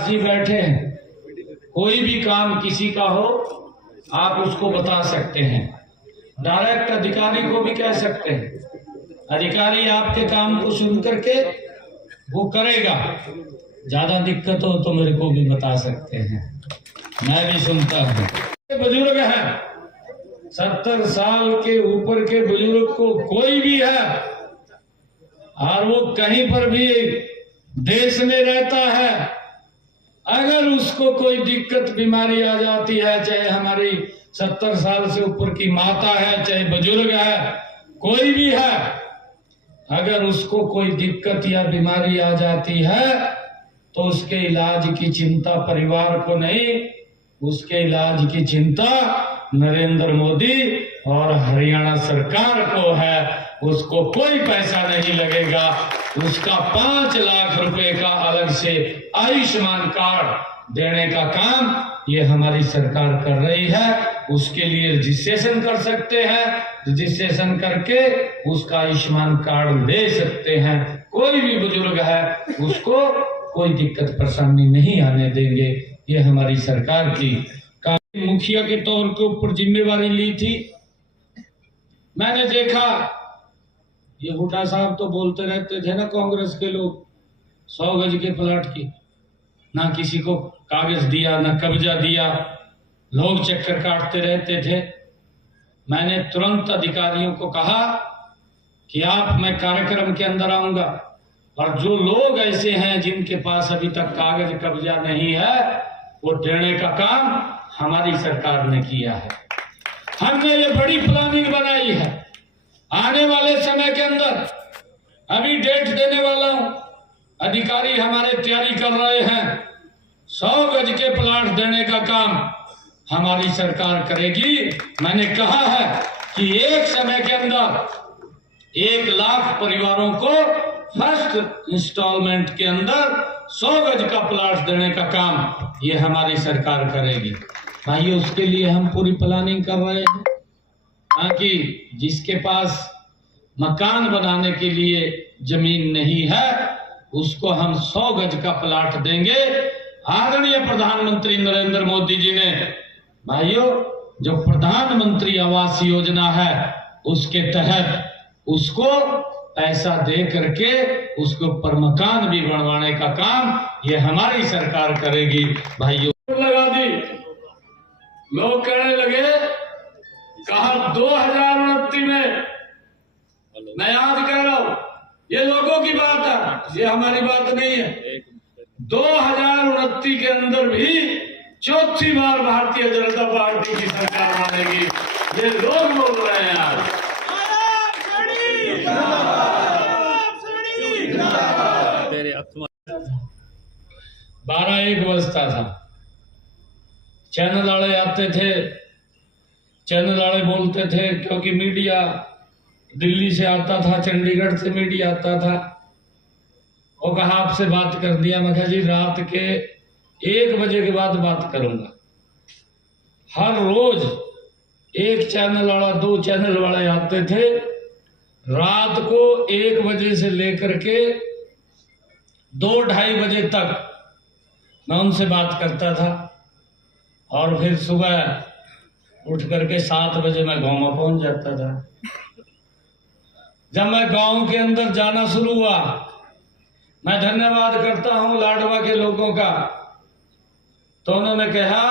जी बैठे हैं, कोई भी काम किसी का हो आप उसको बता सकते हैं, डायरेक्ट अधिकारी को भी कह सकते हैं। अधिकारी आपके काम को सुन करके वो करेगा। ज्यादा दिक्कत हो तो मेरे को भी बता सकते हैं, मैं भी सुनता हूँ। बुजुर्ग हैं, 70 साल के ऊपर के बुजुर्ग को कोई भी है और वो कहीं पर भी देश में रहता है, अगर उसको कोई दिक्कत बीमारी आ जाती है, चाहे हमारी 70 साल से ऊपर की माता है, चाहे बुजुर्ग है, कोई भी है, अगर उसको कोई दिक्कत या बीमारी आ जाती है तो उसके इलाज की चिंता परिवार को नहीं, उसके इलाज की चिंता नरेंद्र मोदी और हरियाणा सरकार को है। उसको कोई पैसा नहीं लगेगा, उसका 5 लाख रुपए का अलग से आयुष्मान कार्ड देने का काम ये हमारी सरकार कर रही है। उसके लिए रजिस्ट्रेशन कर सकते हैं, रजिस्ट्रेशन करके उसका आयुष्मान कार्ड ले सकते हैं। कोई भी बुजुर्ग है उसको कोई दिक्कत परेशानी नहीं आने देंगे। ये हमारी सरकार की मुखिया के तौर के ऊपर जिम्मेवारी ली थी। मैंने देखा ये हुड्डा साहब तो बोलते रहते थे ना, कांग्रेस के लोग 100 गज के प्लाट की, ना किसी को कागज दिया ना कब्जा दिया, लोग चक्कर काटते रहते थे। मैंने तुरंत अधिकारियों को कहा कि आप, मैं कार्यक्रम के अंदर आऊंगा और जो लोग ऐसे हैं जिनके पास अभी तक कागज कब्जा नहीं है वो देने का काम हमारी सरकार ने किया है। हमने ये बड़ी प्लानिंग बनाई है। आने वाले समय के अंदर अभी डेट देने वाला हूं, अधिकारी हमारे तैयारी कर रहे हैं। 100 गज के प्लाट देने का काम हमारी सरकार करेगी। मैंने कहा है कि एक समय के अंदर 1 लाख परिवारों को फर्स्ट इंस्टॉलमेंट के अंदर 100 गज का प्लाट देने का काम ये हमारी सरकार करेगी। भाई उसके लिए हम पूरी प्लानिंग कर रहे हैं, ताकि जिसके पास मकान बनाने के लिए जमीन नहीं है उसको हम 100 गज का प्लाट देंगे। आदरणीय प्रधानमंत्री नरेंद्र मोदी जी ने भाइयों जो प्रधानमंत्री आवास योजना है उसके तहत उसको पैसा दे करके उसको पर मकान भी बनवाने का काम ये हमारी सरकार करेगी। भाइयों लगा दी, लोग कहने लगे, कहा 2029 में, मैं याद कह रहा हूं ये लोगों की बात है, ये हमारी बात नहीं है। 2029 के अंदर भी 4थी बार भारतीय जनता पार्टी की सरकार बनेगी, ये लोग बोल रहे हैं आज। 12-1 बजता था, चैनल वाले आते थे, चैनल वाले बोलते थे, क्योंकि मीडिया दिल्ली से आता था, चंडीगढ़ से मीडिया आता था, वो कहा आपसे बात कर दिया। मैं कहा जी रात के 1 बजे के बाद बात करूंगा। हर रोज 1 चैनल वाला 2 चैनल वाले आते थे, रात को 1 बजे से लेकर के 2-2:30 बजे तक मैं उनसे बात करता था और फिर सुबह उठ करके 7 बजे मैं गांव में पहुंच जाता था। जब मैं गांव के अंदर जाना शुरू हुआ, मैं धन्यवाद करता हूं लाडवा के लोगों का, तो उन्होंने कहा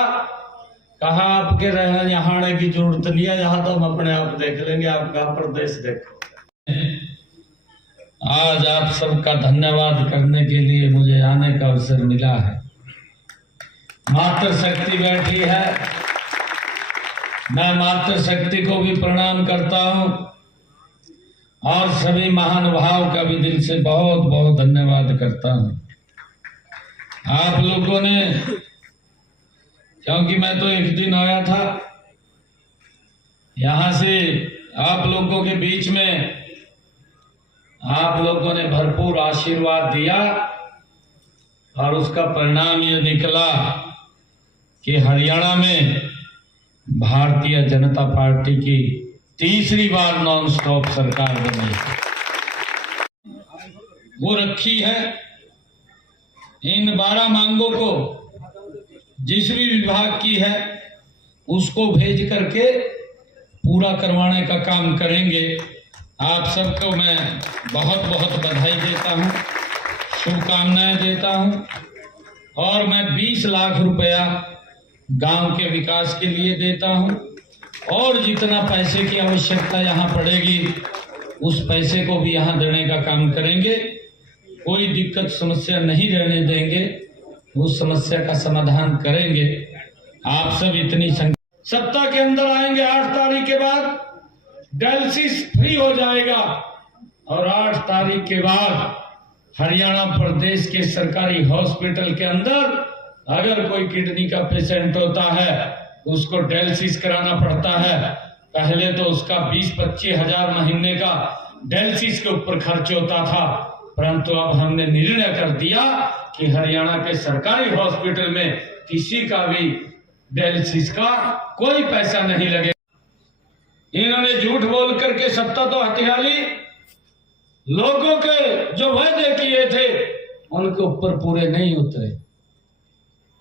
आपके रहने यहाँ आने की जरूरत नहीं है, यहाँ तो हम अपने आप देख लेंगे, आपका प्रदेश देखो। आज आप सबका धन्यवाद करने के लिए मुझे आने का अवसर मिला है। मातृशक्ति बैठी है, मैं मातृशक्ति को भी प्रणाम करता हूं और सभी महानुभाव का भी दिल से बहुत बहुत धन्यवाद करता हूं। आप लोगों ने, क्योंकि मैं तो एक दिन आया था यहां से, आप लोगों के बीच में आप लोगों ने भरपूर आशीर्वाद दिया और उसका परिणाम ये निकला कि हरियाणा में भारतीय जनता पार्टी की तीसरी बार नॉन स्टॉप सरकार बनी। वो रखी है इन 12 मांगों को जिस भी विभाग की है उसको भेज करके पूरा करवाने का काम करेंगे। आप सबको मैं बहुत बहुत बधाई देता हूं, शुभकामनाएं देता हूं। और मैं 20 लाख रुपया गांव के विकास के लिए देता हूं और जितना पैसे की आवश्यकता यहाँ पड़ेगी उस पैसे को भी यहाँ देने का काम करेंगे। कोई दिक्कत समस्या नहीं रहने देंगे, उस समस्या का समाधान करेंगे। आप सब इतनी सत्ता के अंदर आएंगे 8 तारीख के बाद डायलिसिस फ्री हो जाएगा और 8 तारीख के बाद हरियाणा प्रदेश के सरकारी हॉस्पिटल के अंदर अगर कोई किडनी का पेशेंट होता है उसको डायलिसिस कराना पड़ता है। पहले तो उसका 20-25 हजार महीने का डायलिसिस के ऊपर खर्च होता था, परंतु अब हमने निर्णय कर दिया कि हरियाणा के सरकारी हॉस्पिटल में किसी का भी डायलिसिस का कोई पैसा नहीं लगेगा। इन्होंने झूठ बोल करके सत्ता तो हथिया ली, लोगों के जो वादे किए थे उनके ऊपर पूरे नहीं उतरे।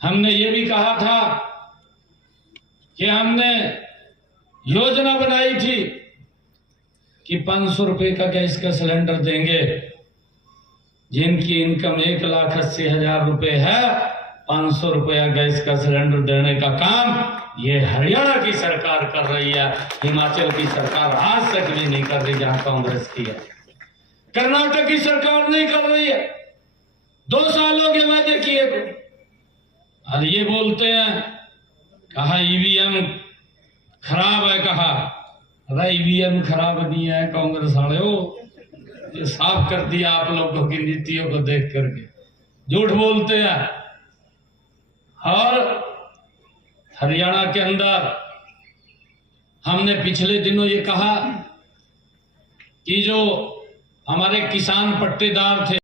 हमने ये भी कहा था कि हमने योजना बनाई थी कि 500 रुपए का गैस का सिलेंडर देंगे। जिनकी इनकम 1,80,000 रुपए है, 500 रुपया गैस का सिलेंडर देने का काम ये हरियाणा की सरकार कर रही है। हिमाचल की सरकार आज तक भी नहीं कर रही जहां कांग्रेस की है। कर्नाटक की सरकार नहीं कर रही है। 2 साल हो गए वादे किए को। और ये बोलते हैं कहा ईवीएम खराब है, कहा अरे ईवीएम खराब नहीं है कांग्रेस वाले हो, ये साफ कर दिया आप लोगों की नीतियों को देख करके। झूठ बोलते हैं। और हरियाणा के अंदर हमने पिछले दिनों ये कहा कि जो हमारे किसान पट्टेदार थे